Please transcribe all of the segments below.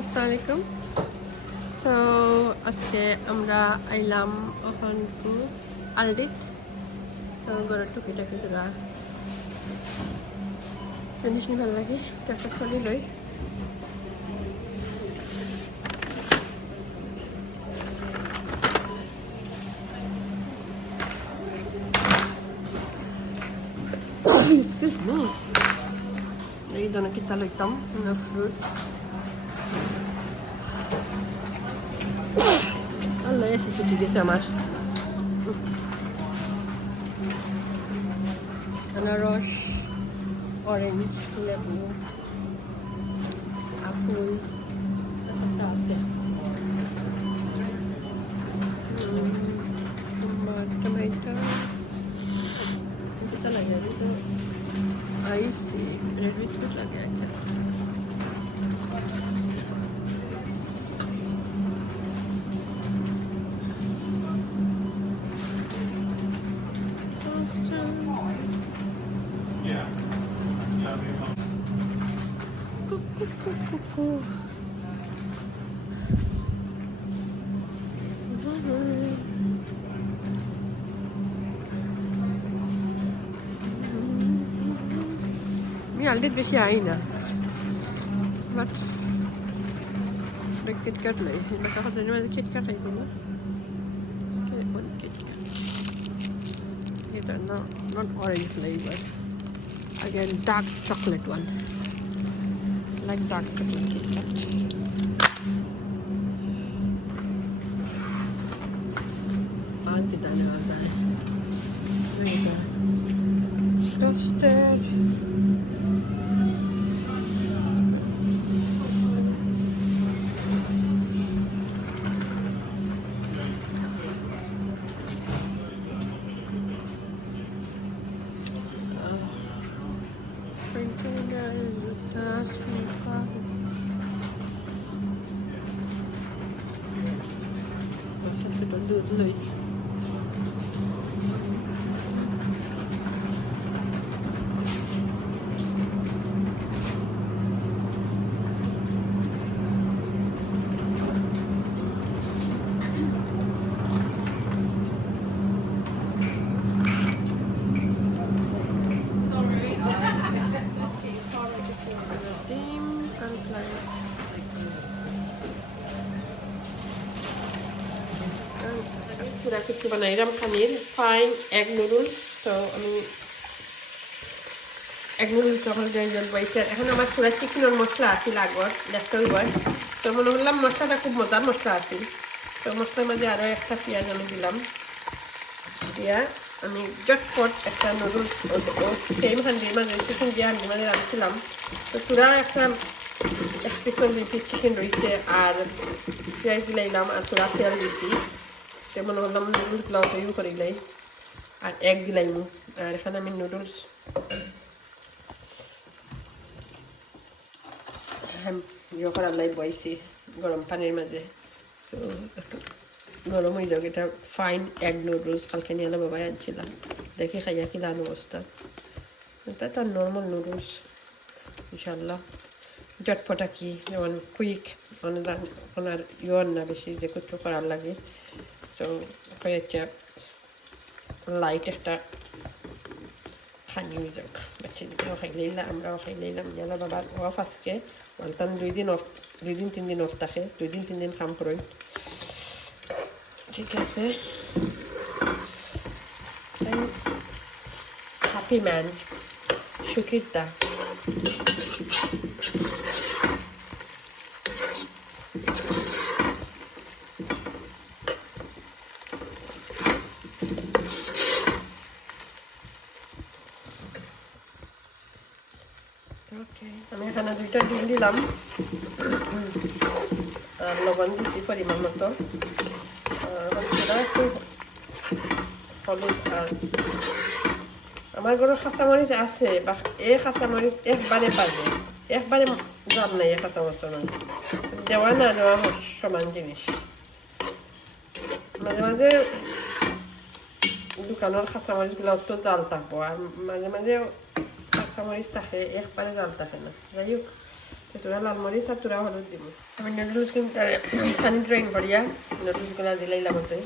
আসসালামু আলাইকুম। তো আজকে আমরা আইলাম ওখান আলডিত তো ঘরের টুকিটাকি তোরা জিনিস নি ভালো লাগে? তো একটা ফলি লই। Excuse me. Lagi daw nakita lagtam na fruit. আল্লাহ এসে ছুটি গেছে আমার আনারস অরেঞ্জ লেবু আপেল একটা আছে উম, তোমার টমেটো এটা লাগে তো আইসি রেড বিস্কুট লাগে একটা আমি আলডিত বেশি আই না বাট কিটক্যাট নাই দেখা যায় মাঝে কিটক্যাট আইছে না one KitKat. It's a not, not orange flavor. Again, dark chocolate one. Ne güzel kıpır kıpır. Hangiden özel? Ça fait pas. De পুরা কিছু বানাইলাম খানির ফাইন এগ নুডলস তো আমি এগ নুডলস যখন জল পাইছে এখন আমার পুরা চিকেনের মশলা আছিল আগর দেখতে হইব। তো মনে করলাম মশলাটা খুব মজার মশলা আছিল। তো মশলার মাঝে আরও একটা পেঁয়াজ আমি দিলাম। দিয়া আমি জটপট একটা নুডলস সেম হান্ডির মাঝে চিকেন যে হান্ডির মাঝে রাখছিলাম তো পুরা একটা স্পেশাল দিয়েছি চিকেন রয়েছে, আর পেঁয়াজ দিলাইলাম আর তোরা তেল দিয়েছি সে মনে করলাম নুডলসগুলো তৈরি করে দিলাই আর এক দিলাইম আর এখানে আমি নুডলস ইয়ে করার লাই বইছি গরম পানির মাঝে তো একটু নরম হয়ে যাবে এটা ফাইন এগ নুডলস কালকে নিয়ে বাবাই আনছিলাম দেখি খাইয়া কি লান অবস্থা এটা তার নর্মাল নুডলস ইনশাল্লাহ জটপটা কি যেমন কুইক ওনার ইয়ন না বেশি যে কিছু করার লাগে তো হয়েছে লাইট একটা খানি যাক বাবার অফ তিন দিন থাকে। দুই তিন দিন কাম করই ঠিক আছে। হ্যাপি ম্যান সুখীর দা আমি এখানে দুইটা ডিম দিলাম। আর লবণ দিচ্ছি পরিমাণ মতো। হলুদ আর আমার ঘরে কাঁচামরিচ আছে, বা এই কাঁচামরিচ একবারে পাবে একবারে দাম নাই এই কাঁচামরিচ দেওয়া না দেওয়া সমান জিনিস। মাঝে মাঝে দোকানের কাঁচামরিচগুলো তো জাল থাকব, আর মাঝে মাঝে কাঁচামরিচ থাকে, একবারে জাল থাকে না। যাই হোক তোরা লাল মরিচ আর তোরা হলুদ আমি নুডলস কিন্তু পানি ড্রয়িং করিয়া নুডলসগুলো দিলাইলাম তুই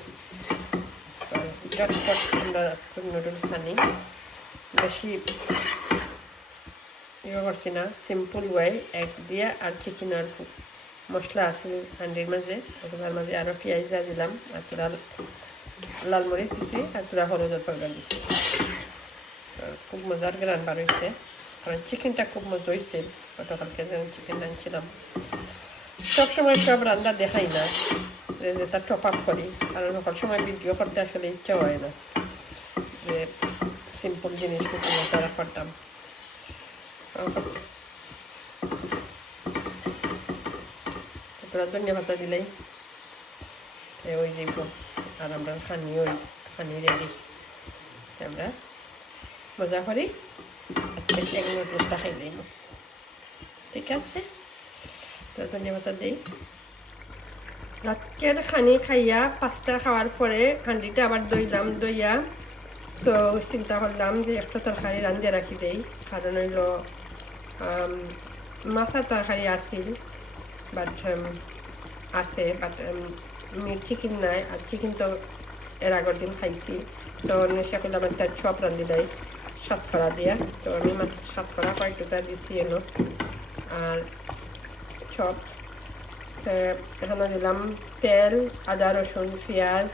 চটপট আমরা আজকে নুডলস খানি বেশি করছি না সিম্পল ওয়ে এক দিয়া আর চিকেন আর মশলা আছে হান্ডির মাঝে ওগুলোর মাঝে আরও পেঁয়াজ দিলাম আর তোরা লাল দিছি আর হলুদের পাউডার দিছি খুব মজার গ্রান বার হয়েছে কারণ চিকেনটা খুব মজা হয়েছে গতকালকে যেন চিকেন আনছিলাম। সবসময় সব রান্না দেখাই না, যে যেটা টপ আপ করি, কারণ সকল সময় ভিডিও করতে আসলে ইচ্ছা হয় না, যে সিম্পল জিনিসগুলো তারা করতাম। তোরা ধনিয়া পাতা দিলেই ওই দিব আর আমরা খানি ওই খানি রেডি আমরা মজা করি। আজকে এক নুডলসটা খাই দিই ঠিক আছে? তো ধনিয়া পাতা দিই রাতের খানি খাইয়া, পাঁচটা খাওয়ার পরে হান্ডিটা আবার দইলাম দইয়া। তো চিন্তা করলাম যে একটা তরকারি রান্ধে রাখি দেই। কারণ হইল মাছের তরকারি আছিল বাট আছে বাট মিট চিকেন নাই। আর চিকেন তো এর আগের দিন খাইছি। তো নেশা করলাম একটা চপ রান্ধি দেয় সাতখরা দিয়া, তো আমি সাতখরা কয়েকটা দিচ্ছি এলো। আর চপ এখানে দিলাম তেল, আদা, রসুন, পেঁয়াজ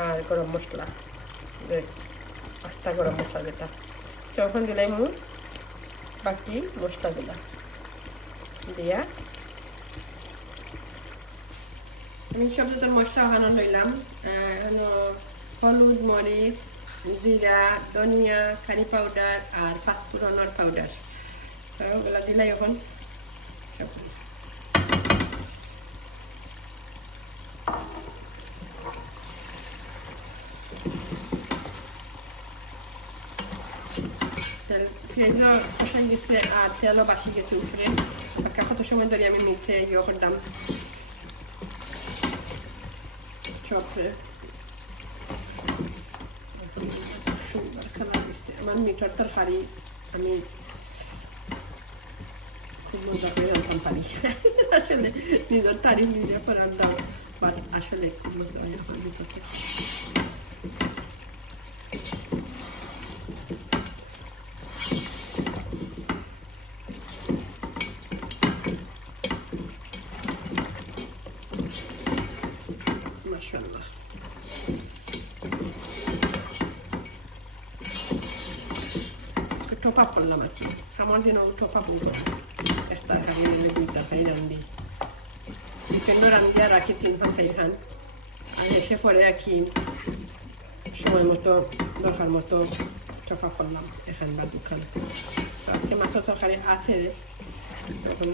আর গরম মশলা। আস্তা গরম মশলা যেটা। তখন দিলাই মু বাকি মশলাগুলা। দিয়া আমি সব মশলা ওখানে লইলাম হলুদ, মরিচ জিরা, ধনিয়া কারি পাউডার আর পাঁচফোড়নের পাউডার ওগুলো দিলাই এখন। কষাই গেছে আর তেলও বাসি গেছে উপরে। কত সময় আমি মিঠে ইয়ে করতাম। চপে সুন্দর খাবার দিচ্ছে আমার মিঠার তরকারি আমি খুব মজা করে জানতাম পারি আসলে নিজের তারিফ নিজে করার দাম বাট আসলে খুব মজা হয়। আমার ভিতরে মাশাআল্লাহ টপ আপ করলাম আর কি টপ আপ একটা খাই দুইটা খাই রান্ধি চিকেনও রান্ধিয়া রাখি তিন খান চাই খান আর এসে পরে রাখি সময় মতো দরকার মতো টপ আপ করলাম এখান বা দুখান আজকে মাছের তরকারি আছে এখন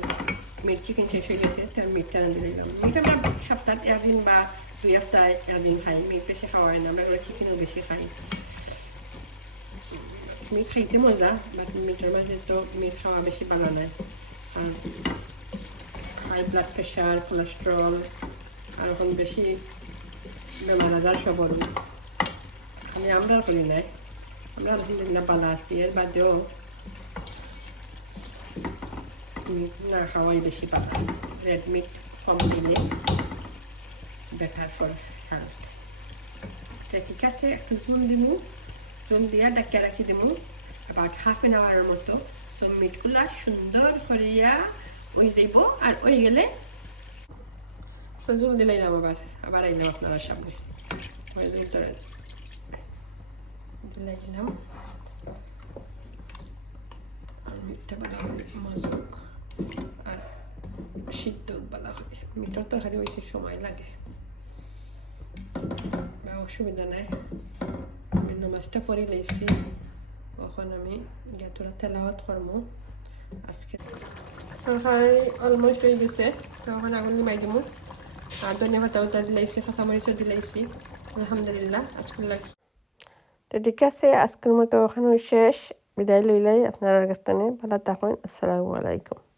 মিট চিকেন শেষ হয়ে গেছে তার মিটটা রান্ধে দিলাম মিট আমরা সপ্তাহে একদিন বা দুই সপ্তাহে একদিন খাই মিট বেশি খাওয়া না আমরা চিকেনও বেশি খাই মিট খাইতে মজা বাট মিটের মাঝে তো মিট খাওয়া বেশি ভালো নয় আর হাই ব্লাড প্রেশার কোলেস্ট্রল আর এখন বেশি বেমার আজার সব খালি আমরা করি নাই আমরা আলহামদুলিল্লাহ ভালো আছি এর বাদেও মিট না খাওয়াই বেশি ভালো রেড মিট কম দিলে বেটার ফর হেলথ ঠিক আছে একটু চুন দিব চুন দিয়া ডাক্কা রাখি দিব about half an hour মতো তো মিটগুলা সুন্দর করিয়া ওই যাইব আর ওই গেলে জল দিলাইলাম আবার আবার আইলাম আপনারা সামনে ওই হইতে সময় লাগে অসুবিধা নাই নামাজটা পড়ে লেছি তখন আমি গেতরা তেলাওয়াত করব আজকে তরকারি অলমোস্ট হয়ে গেছে তখন আগুন নিমাই দিব আর ধনিয়া পাতা উতা দিলাইছি কাঁচামরিচও দিলাইছি আলহামদুলিল্লাহ আজকে লাগে তো ঠিক আছে আজকের মতো ওখানে শেষ বিদায় লইলাই আপনার কাছ ভালো থাকুন আসসালামু আলাইকুম